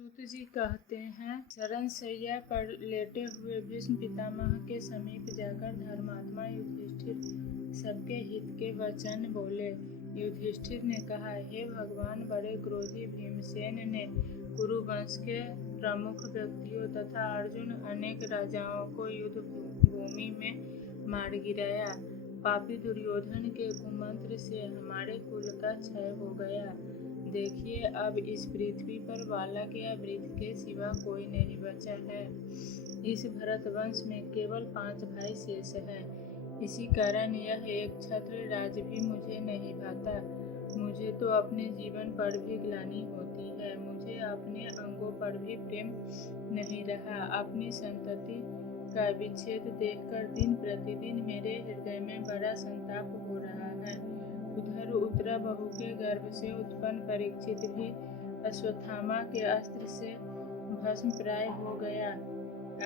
सूत जी कहते हैं, शरण शैया पर लेटे हुए भीष्म पितामह के समीप जाकर धर्मात्मा युधिष्ठिर सबके हित के वचन बोले। युधिष्ठिर ने कहा, हे भगवान, बड़े क्रोधी भीमसेन ने कुरुवंश के प्रमुख व्यक्तियों तथा अर्जुन अनेक राजाओं को युद्ध भूमि में मार गिराया। पापी दुर्योधन के कुमंत्र से हमारे कुल का क्षय हो गया। देखिए, अब इस पृथ्वी पर बालक या वृद्ध के सिवा कोई नहीं बचा है। इस भरतवंश में केवल 5 भाई शेष हैं। इसी कारण यह एक छत्र राज भी मुझे नहीं भाता। मुझे तो अपने जीवन पर भी ग्लानि होती है। मुझे अपने अंगों पर भी प्रेम नहीं रहा। अपनी संतति का विच्छेद देखकर दिन प्रतिदिन मेरे हृदय में बड़ा संताप हो रहा है। उधर उत्तरा बहू के गर्भ से उत्पन्न परीक्षित भी अश्वत्थामा के अस्त्र से भस्म प्राय हो गया।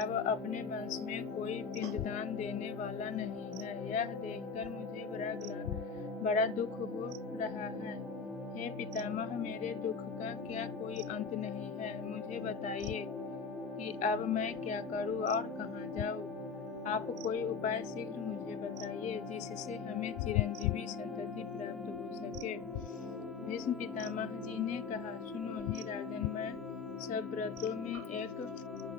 अब अपने वंश में कोई पिंडदान देने वाला नहीं है। यह देखकर मुझे बड़ा दुख हो रहा है। हे पितामह, मेरे दुख का क्या कोई अंत नहीं है? मुझे बताइए कि अब मैं क्या करूं और कहाँ जाऊं? आप कोई उपाय शीघ्र मुझे बताइए, जिससे हमें चिरंजीवी संतति प्राप्त हो सके। भीष्म पितामह जी ने कहा, सुनो हे राजन, मैं सब व्रतों में एक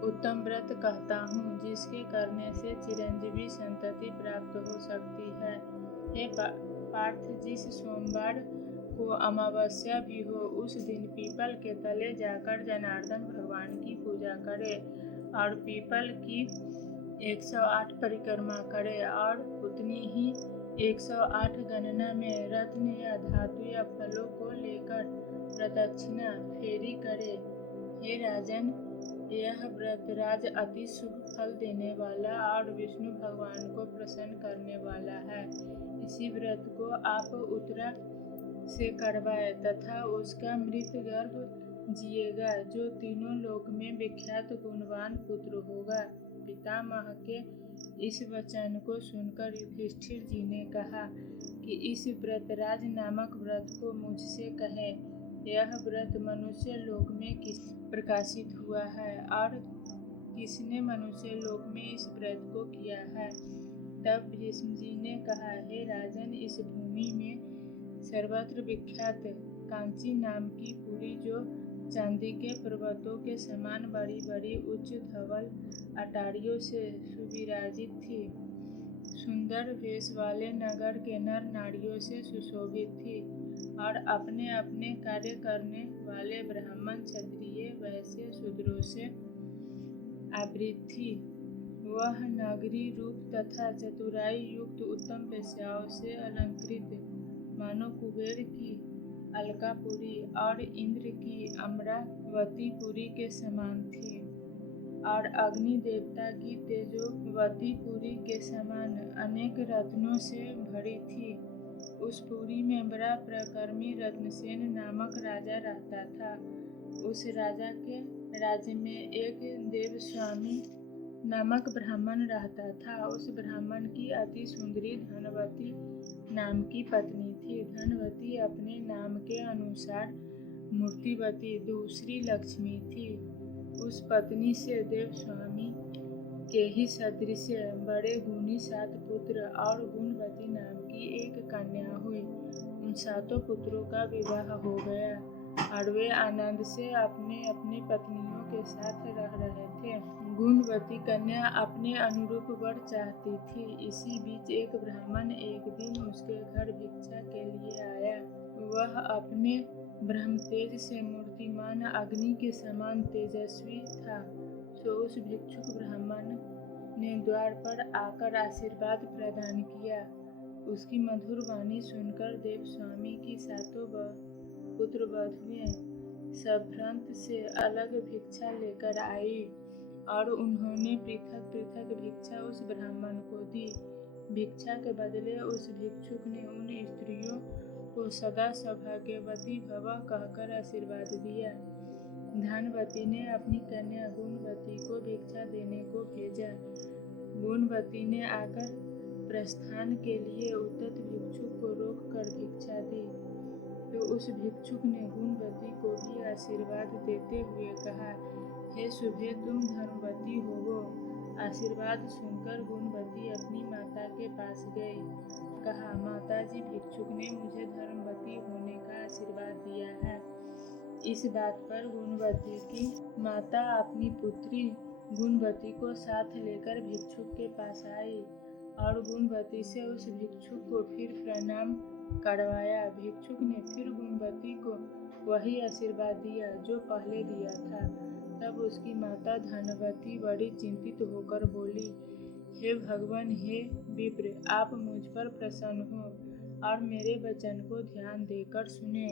उत्तम व्रत कहता हूँ, जिसके करने से चिरंजीवी संतति प्राप्त हो सकती है। हे पार्थ, जिस सोमवार को अमावस्या भी हो, उस दिन पीपल के तले जाकर जनार्दन भगवान की पूजा करे और पीपल की 108 परिक्रमा करे और उतनी ही 108 गणना में रत्न या धातु या फलों को लेकर प्रदक्षिणा फेरी करे। हे राजन, यह व्रत राज अति शुभ फल देने वाला और विष्णु भगवान को प्रसन्न करने वाला है। इसी व्रत को आप उत्तरा से करवाए तथा उसका मृत गर्भ जिएगा, जो तीनों लोक में विख्यात गुणवान पुत्र होगा। पितामह के इस वचन को सुनकर युधिष्ठिर जी ने कहा कि इस व्रतराज नामक व्रत को मुझसे कहें। यह व्रत मनुष्य लोक में किस प्रकाशित हुआ है और किसने मनुष्य लोक में इस व्रत को किया है? तब भीष्म जी ने कहा, हे राजन, इस भूमि में सर्वत्र विख्यात कांची नाम की पुरी, जो चांदी के पर्वतों के समान बड़ी बड़ी उच्च धवल अटारियों से सुविराजित थी, सुंदर वेश वाले नगर के नर नारियों से सुशोभित थी और अपने अपने कार्य करने वाले ब्राह्मण, क्षत्रिय, वैश्य, शूद्रों से आवृत थी। वह नगरी रूप तथा चतुराई युक्त उत्तम वेश्याओं से अलंकृत मानो कुबेर की अलकापुरी और इंद्र की अमरावतीपुरी के समान थी और अग्नि देवता की तेजोवतीपुरी के समान अनेक रत्नों से भरी थी। उस पुरी में बड़ा प्रकर्मी रत्नसेन नामक राजा रहता था। उस राजा के राज्य में एक देवस्वामी नामक ब्राह्मण रहता था। उस ब्राह्मण की अति सुंदरी धनवती नाम की पत्नी थी। धनवती अपने नाम के अनुसार मूर्तिवती दूसरी लक्ष्मी थी। उस पत्नी से देवस्वामी के ही सदृश बड़े गुणी 7 पुत्र और गुणवती नाम की एक कन्या हुई। उन 7 पुत्रों का विवाह हो गया और वे आनंद से अपने अपने पत्नियों के साथ रह रहे थे। गुणवती कन्या अपने अनुरूप वर चाहती थी। इसी बीच एक ब्राह्मण एक दिन उसके घर भिक्षा के लिए आया। वह अपने ब्रह्मतेज से मूर्तिमान अग्नि के समान तेजस्वी था। सो उस भिक्षुक ब्राह्मण ने द्वार पर आकर आशीर्वाद प्रदान किया। उसकी मधुर वाणी सुनकर देवस्वामी की 7 पुत्र वधुएं सभ्रांत से अलग भिक्षा लेकर आई और उन्होंने पृथक पृथक भिक्षा उस ब्राह्मण को दी। भिक्षा के बदले उस भिक्षुक ने उन स्त्रियों को सदा सौभाग्यवती भव कहकर आशीर्वाद दिया। धनवती ने अपनी कन्या गुणवती को भिक्षा देने को भेजा। गुणवती ने आकर प्रस्थान के लिए उद्यत भिक्षुक को रोक कर भिक्षा दी। तो उस भिक्षुक ने गुणवती को भी आशीर्वाद देते हुए कहा, हे शुभे, तुम धर्मवती होवो। आशीर्वाद सुनकर गुणवती अपनी माता के पास गई। कहा, माताजी, भिक्षुक ने मुझे धर्मवती होने का आशीर्वाद दिया है। इस बात पर गुणवती की माता अपनी पुत्री गुणवती को साथ लेकर भिक्षुक के पास आई और गुणवती से उस भिक्षुक को फिर प्रणाम करवाया। भिक्षुक ने फिर गुणवती को वही आशीर्वाद दिया जो पहले दिया था। तब उसकी माता धनवती बड़ी चिंतित होकर बोली, हे भगवान, हे विप्र, आप मुझ पर प्रसन्न हो और मेरे वचन को ध्यान देकर सुने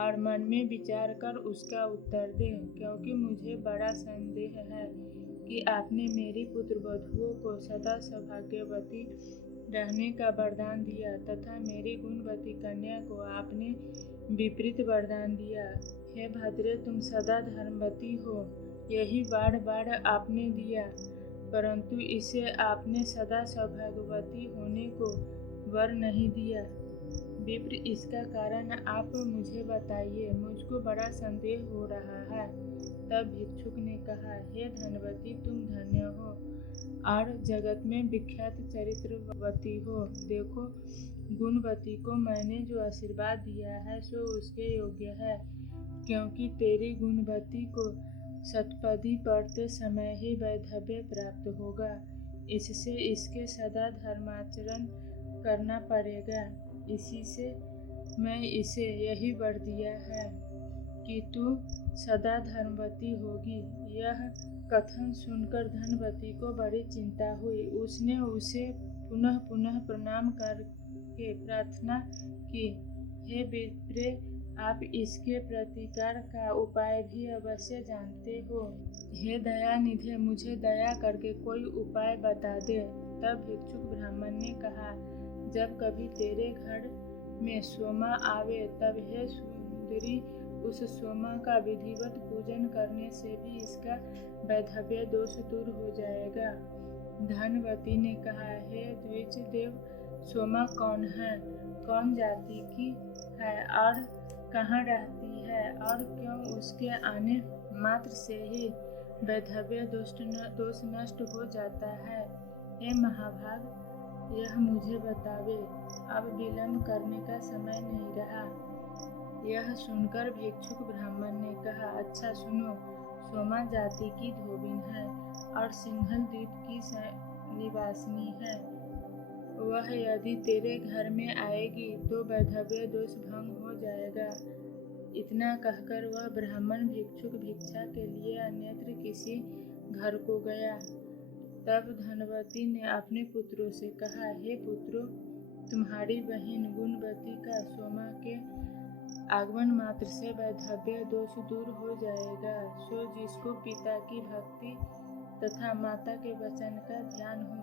और मन में विचार कर उसका उत्तर दें, क्योंकि मुझे बड़ा संदेह है कि आपने मेरी पुत्र वधुओं को सदा सौभाग्यवती रहने का वरदान दिया तथा मेरी गुणवती कन्या को आपने विपरीत वरदान दिया। हे भद्रे, तुम सदा धर्मवती हो, यही बार बार आपने दिया, परंतु इसे आपने सदा सौभाग्यवती होने को वर नहीं दिया। विप्र, इसका कारण आप मुझे बताइए, मुझको बड़ा संदेह हो रहा है। तब भिक्षुक ने कहा, हे धनवती, तुम धन्य हो और जगत में विख्यात चरित्रवती हो। देखो, गुणवती को मैंने जो आशीर्वाद दिया है सो उसके योग्य है, क्योंकि तेरी गुणवती को शतपदी पढ़ते समय ही वैधव्य प्राप्त होगा। इससे इसके सदा धर्माचरण करना पड़ेगा। इसी से मैं इसे यही वर दिया है कि तू सदा धर्मवती होगी। यह कथन सुनकर धनवती को बड़ी चिंता हुई। उसने उसे पुनः पुनः प्रणाम करके प्रार्थना की, हे विप्रे, आप इसके प्रतिकार का उपाय भी अवश्य जानते हो। हे दयानिधे, मुझे दया करके कोई उपाय बता दे। तब भिक्षुक ब्राह्मण ने कहा, जब कभी तेरे घर में सोमा आवे तब हे सुंदरी, उस सोमा का विधिवत पूजन करने से भी इसका वैधव्य दोष दूर हो जाएगा। धनवती ने कहा, हे द्विज देव, सोमा कौन है, कौन जाति की है और कहाँ रहती है, और क्यों उसके आने मात्र से ही वैधव्य दोष नष्ट हो जाता है। हे महाभाग, यह मुझे बतावे, अब विलंब करने का समय नहीं रहा। यह सुनकर भिक्षुक ब्राह्मण ने कहा, अच्छा सुनो, सोमा जाति की धोबिन है और सिंहल द्वीप की निवासिनी है। वह यदि तेरे घर में आएगी तो वैधव्य दोष भंग हो जाएगा। इतना कहकर वह ब्राह्मण भिक्षुक भिक्षा के लिए अन्यत्र किसी घर को गया। तब धनवती ने अपने पुत्रों से कहा, हे पुत्रों, तुम्हारी बहन गुणवती का सोमा के आगमन मात्र से वैधव्य दोष दूर हो जाएगा। सो जिसको पिता की भक्ति तथा माता के वचन का ध्यान हो,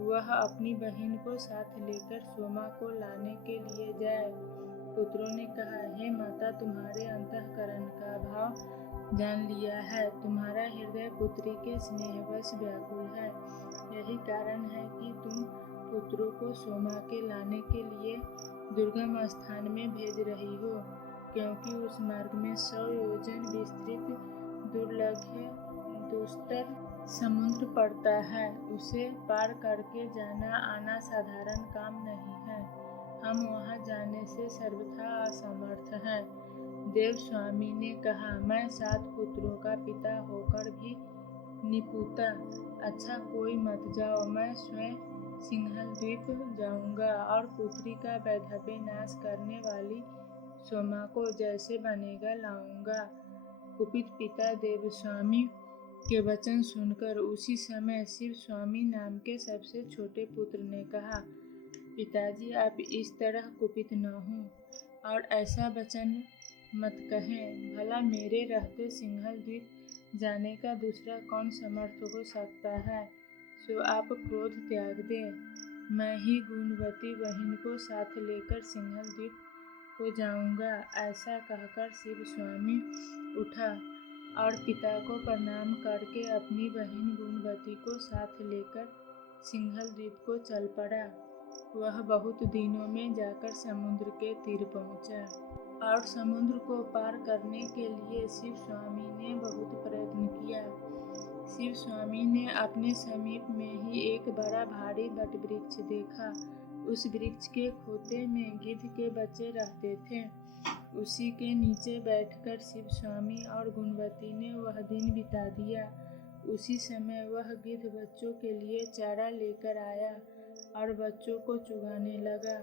वह अपनी बहन को साथ लेकर सोमा को लाने के लिए जाए। पुत्रों ने कहा, हे माता, तुम्हारे अंतःकरण का भाव जान लिया है। तुम्हारा हृदय पुत्री के स्नेहवश व्याकुल है। यही कारण है कि तुम पुत्रों को सोमा के लाने के लिए दुर्गम स्थान में भेज रही हो, क्योंकि उस मार्ग में 100 योजन विस्तृत दुर्लभ दुस्तर समुद्र पड़ता है। उसे पार करके जाना आना साधारण काम नहीं है। हम वहां जाने से सर्वथा असमर्थ हैं। देव स्वामी ने कहा, मैं 7 पुत्रों का पिता होकर भी निपुता। अच्छा, कोई मत जाओ, मैं स्वयं सिंहल द्वीप जाऊंगा और पुत्री का वैधव्य नाश करने वाली सोमा को जैसे बनेगा लाऊंगा। कुपित पिता देवस्वामी के वचन सुनकर उसी समय शिव स्वामी नाम के सबसे छोटे पुत्र ने कहा, पिताजी, आप इस तरह कुपित न हो और ऐसा वचन मत कहें। भला मेरे रहते सिंहल द्वीप जाने का दूसरा कौन समर्थ हो सकता है। सो आप क्रोध त्याग दें। मैं ही गुणवती बहन को साथ लेकर सिंहल द्वीप को जाऊंगा। ऐसा कहकर शिव स्वामी उठा और पिता को प्रणाम करके अपनी बहन गुणवती को साथ लेकर सिंहल द्वीप को चल पड़ा। वह बहुत दिनों में जाकर समुद्र के तीर पहुंचा और समुद्र को पार करने के लिए शिव स्वामी ने बहुत प्रयत्न किया। शिव स्वामी ने अपने समीप में ही एक बड़ा भारी वट वृक्ष देखा। उस वृक्ष के खोते में गिद्ध के बच्चे रहते थे। उसी के नीचे बैठकर शिव स्वामी और गुणवती ने वह दिन बिता दिया। उसी समय वह गिद्ध बच्चों के लिए चारा लेकर आया और बच्चों को चुगाने लगा।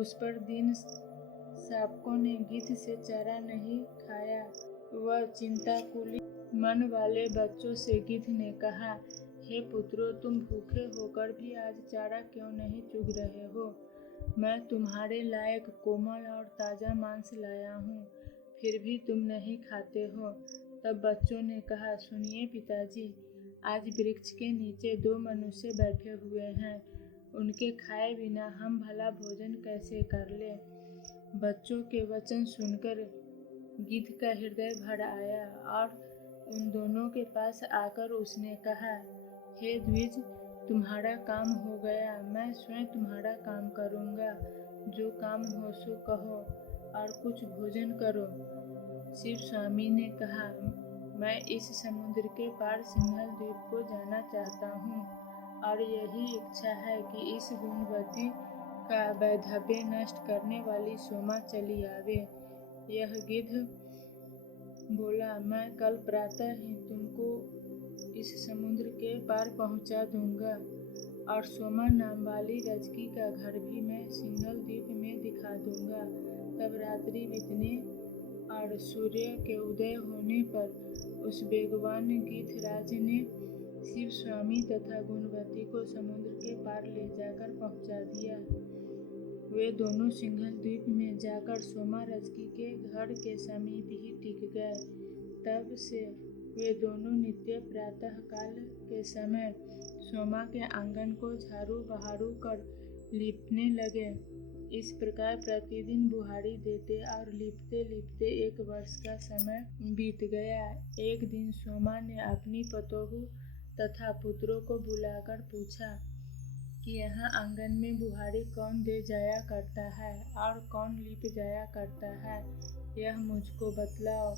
उस पर दिन शावकों ने गिद्ध से चारा नहीं खाया। वह चिंताकुलित मन वाले बच्चों से गिद्ध ने कहा, हे पुत्रों, तुम भूखे होकर भी आज चारा क्यों नहीं चुग रहे हो? मैं तुम्हारे लायक कोमल और ताज़ा मांस लाया हूँ, फिर भी तुम नहीं खाते हो। तब बच्चों ने कहा, सुनिए पिताजी, आज वृक्ष के नीचे 2 मनुष्य बैठे हुए हैं, उनके खाए बिना हम भला भोजन कैसे कर ले? बच्चों के वचन सुनकर गिद्ध का हृदय भर आया और उन दोनों के पास आकर उसने कहा, हे द्विज, तुम्हारा काम हो गया, मैं स्वयं तुम्हारा काम करूँगा। जो काम हो सो कहो और कुछ भोजन करो। शिव स्वामी ने कहा, मैं इस समुद्र के पार सिंहल द्वीप को जाना चाहता हूँ और यही इच्छा है कि इस गुणवती का वैधव्य नष्ट करने वाली सोमा चली आवे। यह गिद्ध बोला, मैं कल प्रातः ही तुमको इस समुद्र के पार पहुंचा दूंगा और सोमा नाम वाली रजकी का घर भी मैं सिंहल द्वीप में दिखा दूंगा। तब रात्रि बीतने और सूर्य के उदय होने पर उस बेगवान गिद्धराज ने शिव स्वामी तथा गुणवती को समुद्र के पार ले जाकर पहुंचा दिया। वे दोनों सिंहल द्वीप में जाकर सोमा रजकी के घर के समीप ही टिक गए। तब से वे दोनों नित्य प्रातः काल के समय सोमा के आंगन को झाड़ू बहारू कर लीपने लगे। इस प्रकार प्रतिदिन बुहारी देते और लीपते लीपते 1 वर्ष का समय बीत गया। एक दिन सोमा ने अपनी पतोहू तथा पुत्रों को बुलाकर पूछा कि यहाँ आंगन में बुहारी कौन दे जाया करता है और कौन लीप जाया करता है, यह मुझको बतलाओ।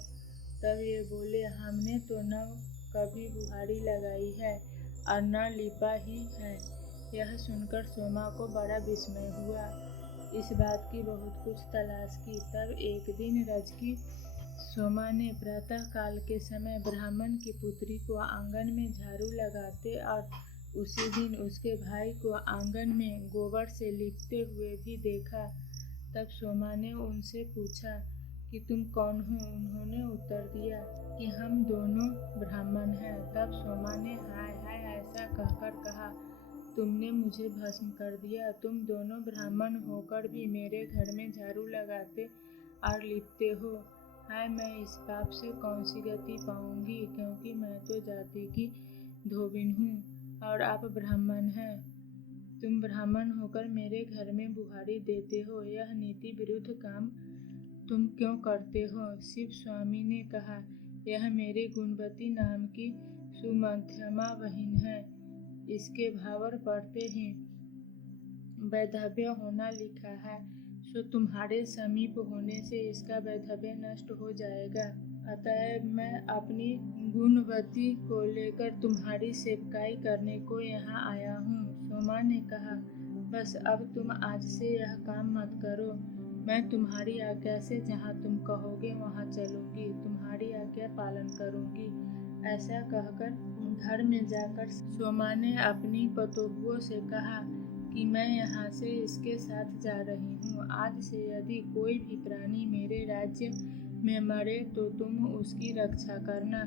तब ये बोले, हमने तो न कभी बुहारी लगाई है और न लीपा ही है। यह सुनकर सोमा को बड़ा विस्मय हुआ। इस बात की बहुत कुछ तलाश की। तब एक दिन रजकी सोमा ने प्रातः काल के समय ब्राह्मण की पुत्री को आंगन में झाड़ू लगाते और उसी दिन उसके भाई को आंगन में गोबर से लीपते हुए भी देखा। तब सोमा ने उनसे पूछा कि तुम कौन हो? उन्होंने उत्तर दिया कि हम दोनों ब्राह्मण हैं। तब सोमा ने हाय हाय ऐसा कहकर कहा, तुमने मुझे भस्म कर दिया। तुम दोनों ब्राह्मण होकर भी मेरे घर में झाड़ू लगाते और लीपते हो। हाय, मैं इस पाप से कौन सी गति पाऊंगी, क्योंकि मैं तो जाति की धोबिन हूँ और आप ब्राह्मण हैं। तुम ब्राह्मण होकर मेरे घर में बुहारी देते हो, यह नीति विरुद्ध काम तुम क्यों करते हो? शिव स्वामी ने कहा, यह मेरे गुणवती नाम की सुमध्यमा बहन है। इसके भावर पढ़ते ही वैधव्य होना लिखा है, सो तुम्हारे समीप होने से इसका वैधव्य नष्ट हो जाएगा। अतएव मैं अपनी गुणवती को लेकर तुम्हारी सेवकाई करने को यहाँ आया हूँ। सोमा ने कहा, बस अब तुम आज से यह काम मत करो। मैं तुम्हारी आज्ञा से जहाँ तुम कहोगे वहाँ चलूँगी, तुम्हारी आज्ञा पालन करूँगी। ऐसा कहकर घर में जाकर सोमा ने अपनी पतोहुओं से कहा कि मैं यहाँ से इसके साथ जा रही हूँ। आज से यदि कोई भी प्राणी मेरे राज्य में मरे तो तुम उसकी रक्षा करना।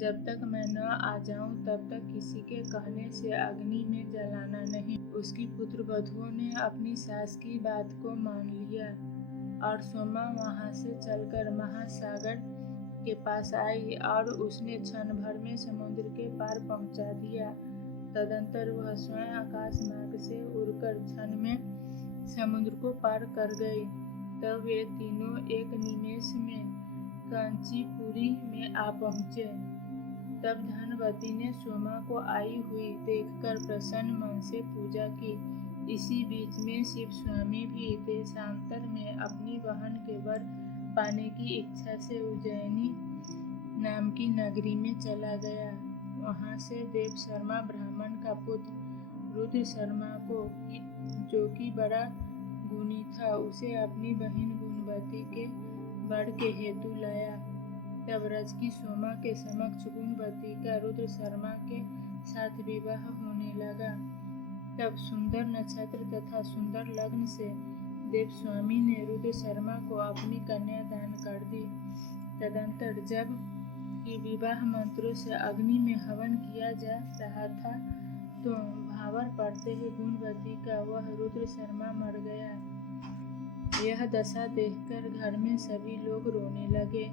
जब तक मैं न आ जाऊं तब तक किसी के कहने से अग्नि में जलाना नहीं। उसकी पुत्र वधुओं ने अपनी सास की बात को मान लिया और सोमा वहां से चलकर महासागर के पास आई और उसने क्षण भर में समुद्र के पार पहुंचा दिया। तदंतर वह स्वयं आकाश मार्ग से उड़कर क्षण में समुद्र को पार कर गई। तब वे तीनों एक निमेष में कांचीपुरी में आ पहुँचे। तब धनवती ने सोमा को आई हुई देखकर प्रसन्न मन से पूजा की। इसी बीच में शिव स्वामी भी देशांतर में अपनी बहन के वर पाने की इच्छा से उज्जैनी नाम की नगरी में चला गया। वहां से देव शर्मा ब्राह्मण का पुत्र रुद्र शर्मा को, जो कि बड़ा गुणी था, उसे अपनी बहन गुणवती के वर के हेतु लाया। तब रज की सोमा के समक्ष गुणवती का रुद्र शर्मा के साथ विवाह होने लगा। तब सुंदर नक्षत्र तथा सुंदर लग्न से देव स्वामी ने रुद्र शर्मा को अपनी कन्या दान कर दी। तदंतर जब कि विवाह मंत्रों से अग्नि में हवन किया जा रहा था, तो भावर पड़ते ही गुणवती का वह रुद्र शर्मा मर गया। यह दशा देखकर घर में सभी लोग रोने लगे,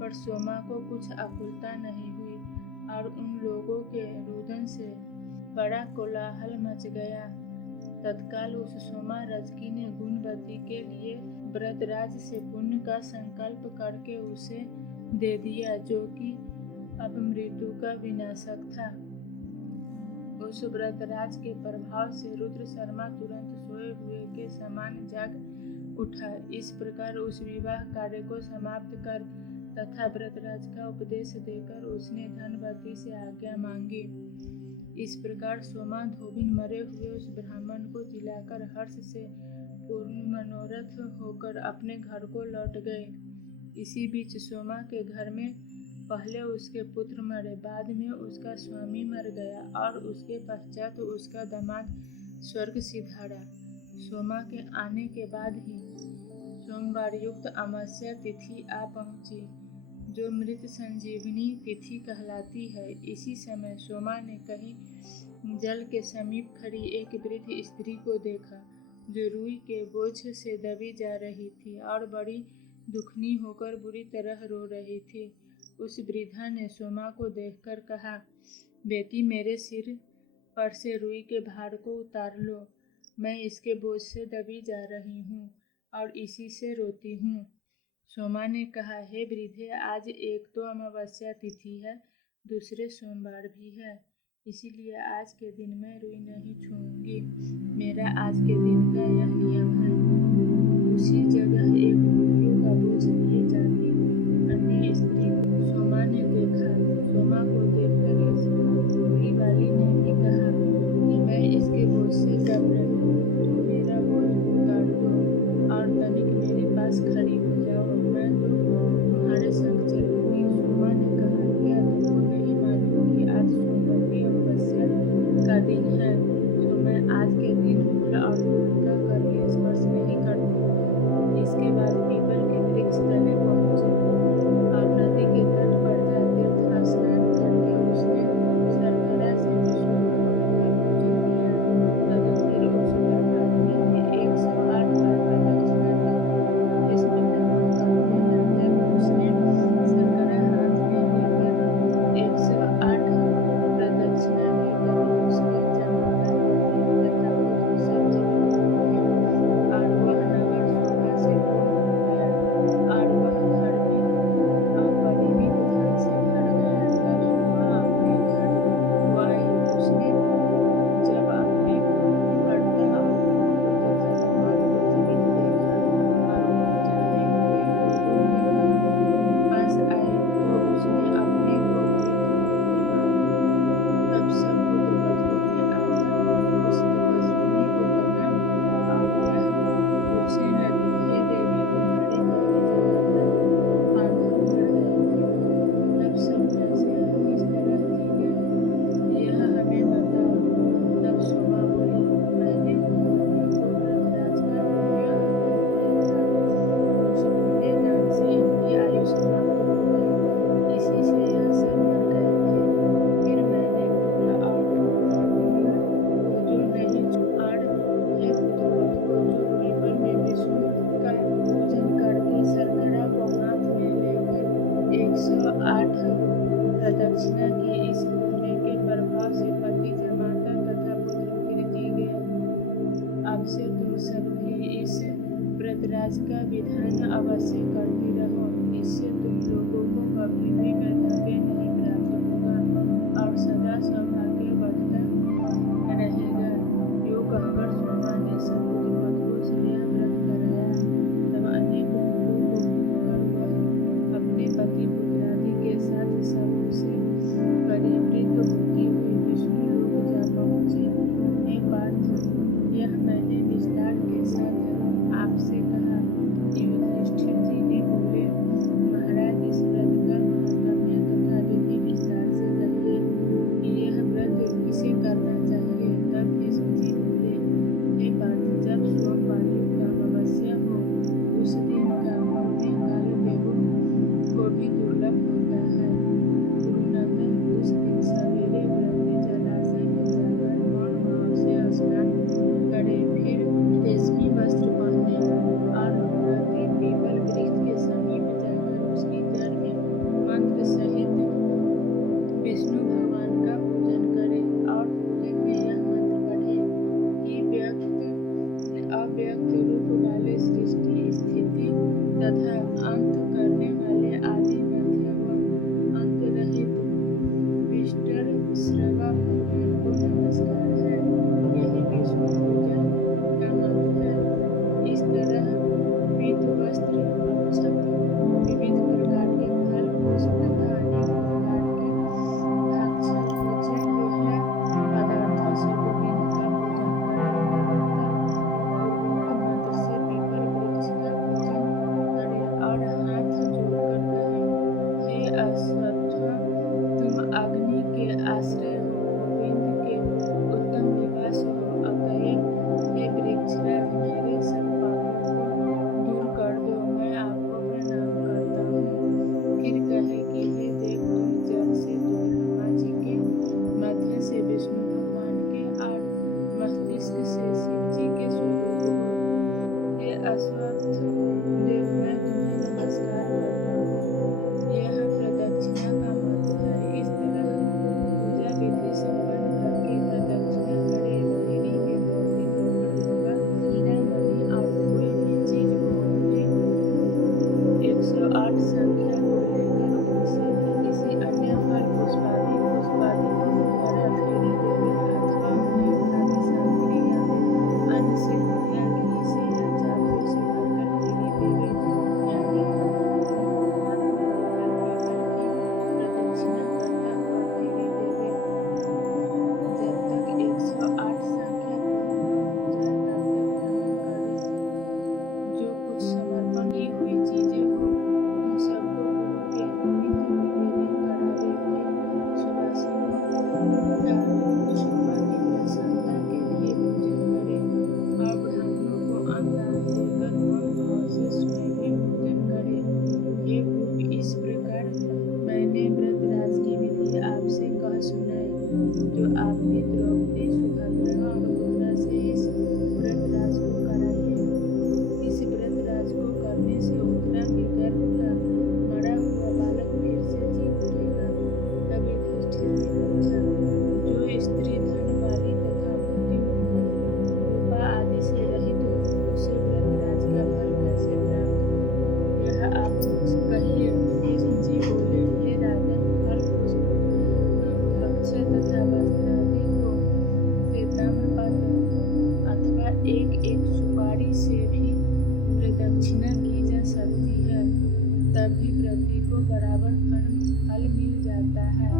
पर सोमा को कुछ आकुलता नहीं हुई और उन लोगों के रुदन से बड़ा कोलाहल मच गया। तत्काल उस सोमा रजकी ने गुणवती के लिए व्रतराज से पुण्य का संकल्प करके उसे दे दिया, जो कि अब मृत्यु का विनाशक था। उस व्रतराज के प्रभाव से रुद्र शर्मा तुरंत सोए हुए के समान जाग उठा। इस प्रकार उस विवाह कार्य को समाप्त कर तथा व्रतराज का उपदेश देकर उसने धनवती से आज्ञा मांगी। इस प्रकार सोमा धोबिन मरे हुए उस ब्राह्मण को जिलाकर हर्ष से पूर्ण मनोरथ होकर अपने घर को लौट गए। इसी बीच सोमा के घर में पहले उसके पुत्र मरे, बाद में उसका स्वामी मर गया और उसके पश्चात उसका दामाद स्वर्ग सिधारा। सोमा के आने के बाद ही सोमवार युक्त अमावस्या तिथि आ पहुंची, जो मृत संजीवनी तिथि कहलाती है। इसी समय सोमा ने कहीं जल के समीप खड़ी एक वृद्ध स्त्री को देखा, जो रुई के बोझ से दबी जा रही थी और बड़ी दुखनी होकर बुरी तरह रो रही थी। उस वृद्धा ने सोमा को देखकर कहा, बेटी, मेरे सिर पर से रुई के भार को उतार लो। मैं इसके बोझ से दबी जा रही हूँ और इसी से रोती हूँ। सोमा ने कहा, हे वृद्धे, आज एक तो अमावस्या तिथि है, दूसरे सोमवार भी है, इसीलिए आज के दिन मैं रुई नहीं छूऊंगी। मेरा आज के दिन का यह नियम है। उसी जगह एक रुइयों का बोझ लिए जाती अन्य स्त्री को सोमा ने देखा। सोमा को देखकर इस रुई वाली ने भी कहा कि मैं इसके बोझ से दब रही हूँ, तो मेरा बोझ उतार दो और तनिक मेरे पास खड़ी हो जाओ, मैं तो तुम्हारे संग चलूंगी। सोमा ने कहा, क्या तुमको नहीं मालूम कि आज सोमवती अमावस्या का दिन है, तो मैं आज के दिन फूल और फूल का कभी स्पर्श नहीं करती। इसके बाद पीपल के वृक्ष तले पहुंचे और नदी के तट पर जा तीर्थ स्नान करके उसने सरधरा से विष्णु भगवान का पूजन किया। तदंतर उस धर्मात्मा ने 108 बार प्रदक्षिणा दी। इस पितामह कहते हैं, जब उसने सरकरा हाथ में लेकर 108 प्रदक्षिणा की, तभी उसके जमाता पति तथा पुत्र सब जीवित हो गए और वह नगर शोभा से पूर्ण हो गया और वह घर में अपरिमित धन से भर गया। तब सोमा अपने घर को आई। उसने जब अपने भर्ता और पुत्र तथा दामाद को जीवित देखा और वह जाने हुए लोगों के पास आई, तो उसने अपने को वृद्ध होने के मालूम। तब सब पुत्र वधुओं ने आकर उस तपस्विनी को पकड़ा और यह पूछने लगी, हे देवी, तुम्हारे पति जमाता बांधव मर गए थे, तब सब कैसे इस तरह जी गए, यह हमें बताओ। तब सोमा बोली, मैंने गुणवती को व्रतराज का पुण्य अर्पण किया था। उस पुण्य दान से इनकी आयु समाप्त हो गई, इसी से यह सब मर गए थे। फिर मैंने फूल और फूल को जो नहीं और हे पुत्र वधुओं, जो पीपल में विष्णु का पूजन करके सरकरा को हाथ में लेकर 108 प्रदक्षिणा की, इस पुण्य के प्रभाव से पति जमाता तथा पुत्र फिर जी गए। अब से तुम सब भी इस व्रतराज का विधान अवश्य करते रहो, इससे तुम लोगों को कभी भी वैधव्य नहीं प्राप्त होगा और सदा सौभाग्य बढ़ता रहेगा। यो कहकर सोमा होता है।